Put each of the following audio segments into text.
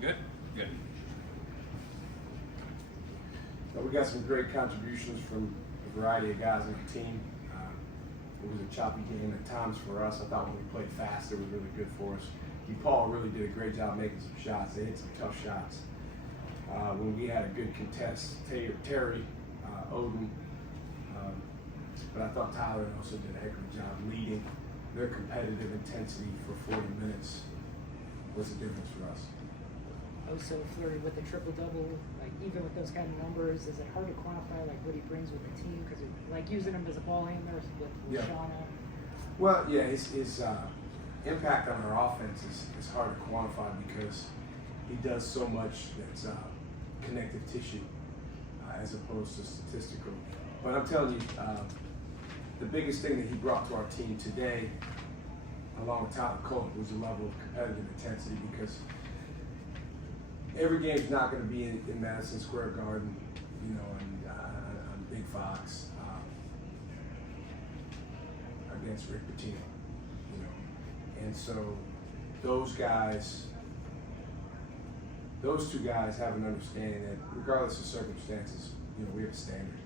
Good? Good. So we got some great contributions from a variety of guys on the team. It was a choppy game at times for us. I thought when we played fast, it was really good for us. DePaul really did a great job making some shots. They hit some tough shots. When we had a good contest, Terry, Odin, but I thought Tyler also did a heck of a job leading. Their competitive intensity for 40 minutes was a difference for us. Also flirted with a triple-double, like even with those kind of numbers, is it hard to quantify like what he brings with the team? Because like using him as a ball handler with Yeah. Shaka. Well, yeah, his impact on our offense is hard to quantify because he does so much that's connective tissue as opposed to statistical. But I'm telling you, the biggest thing that he brought to our team today, along with Tyler Colt, was a level of competitive intensity because every game's not going to be in Madison Square Garden, you know, and on Big Fox against Rick Pitino, you know. And so those two guys have an understanding that regardless of circumstances, you know, we have a standard,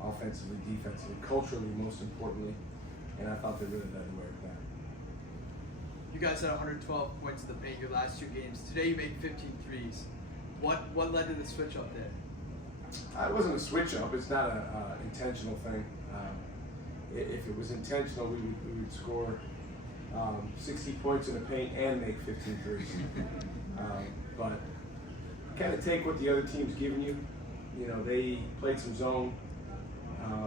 offensively, defensively, culturally, most importantly, and I thought they really led the way with that. You guys had 112 points in the paint your last two games. Today you made 15 threes. What led to the switch up there? It wasn't a switch up. It's not an intentional thing. If it was intentional, we would score 60 points in the paint and make 15 threes. But kind of take what the other team's giving you. You know, they played some zone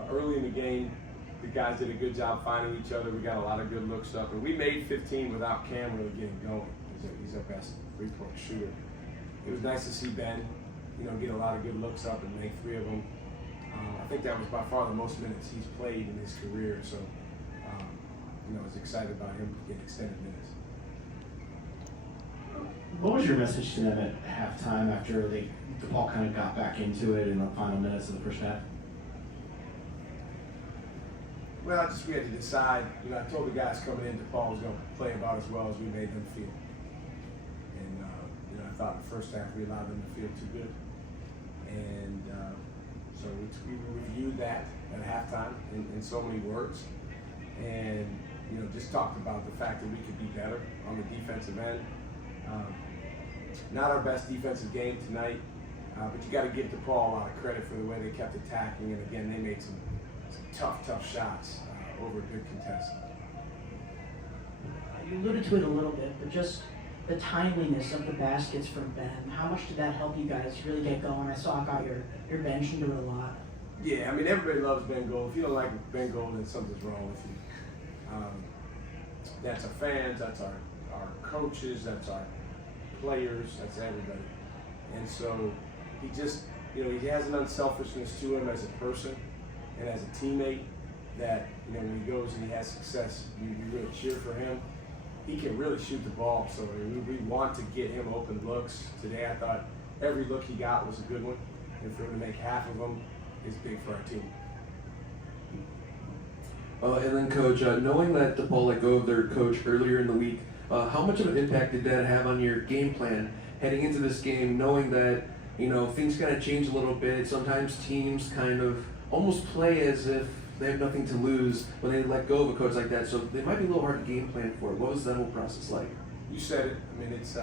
early in the game. The guys did a good job finding each other. We got a lot of good looks up, and we made 15 without Cam really getting going. He's our best three-point shooter. It was nice to see Ben, you know, get a lot of good looks up and make 3 of them. I think that was by far the most minutes he's played in his career. So, you know, I was excited about him getting extended minutes. What was your message to them at halftime after DePaul kind of got back into it in the final minutes of the first half? Well, we had to decide. You know, I told the guys coming in, DePaul was going to play about as well as we made them feel. And, you know, I thought in the first half we allowed them to feel too good. And so we reviewed that at halftime in so many words. And, you know, just talked about the fact that we could be better on the defensive end. Not our best defensive game tonight, but you got to give DePaul a lot of credit for the way they kept attacking. And again, they made some tough shots over a good contest. You alluded to it a little bit, but just the timeliness of the baskets from Ben, how much did that help you guys really get going? I saw it got your bench into it a lot. Yeah, I mean, everybody loves Ben Gold. If you don't like Ben Gold, then something's wrong with you. That's our fans, that's our coaches, that's our players, that's everybody. And so he just, you know, he has an unselfishness to him as a person and as a teammate that, you know, when he goes and he has success, you really cheer for him. He can really shoot the ball, so we want to get him open looks. Today I thought every look he got was a good one, and for him to make half of them is big for our team. And then, Coach, knowing that DePaul let go of their coach earlier in the week, how much of an impact did that have on your game plan heading into this game, knowing that, you know, things kind of change a little bit? Sometimes teams kind of almost play as if they have nothing to lose when they let go of a coach like that, so they might be a little hard to game plan for. What was that whole process like? You said it. I mean, it's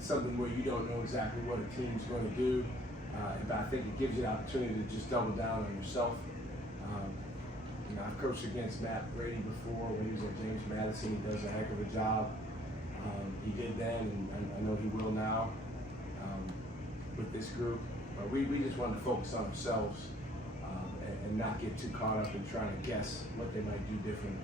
something where you don't know exactly what a team's going to do, but I think it gives you the opportunity to just double down on yourself. You know, I've coached against Matt Brady before when he was at James Madison. He does a heck of a job. He did then, and I know he will now with this group. But we just wanted to focus on ourselves and not get too caught up in trying to guess what they might do different.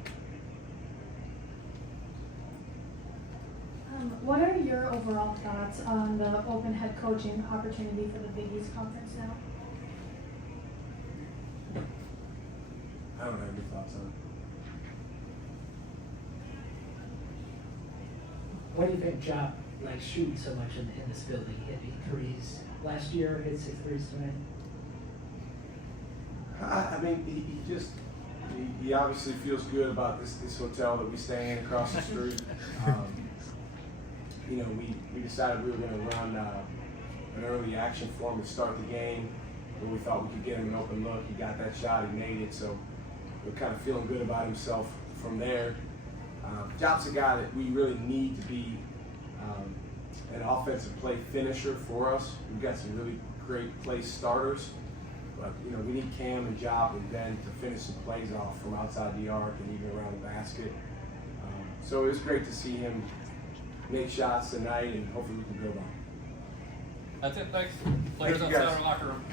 What are your overall thoughts on the open head coaching opportunity for the Big East Conference now? I don't have any thoughts on it. Why do you think Ja likes shooting so much in this building? He hit 8 threes last year, hit 6 threes tonight. I mean, he obviously feels good about this hotel that we stay in across the street. you know, we decided we were going to run an early action for him to start the game, where we thought we could get him an open look. He got that shot, he made it, so we're kind of feeling good about himself from there. Jop's a guy that we really need to be an offensive play finisher for us. We've got some really great play starters, but you know, we need Cam and Jop and Ben to finish some plays off from outside the arc and even around the basket. So it was great to see him make shots tonight, and hopefully we can build on. That's it, thanks. Players Thank you, outside guys. our locker room.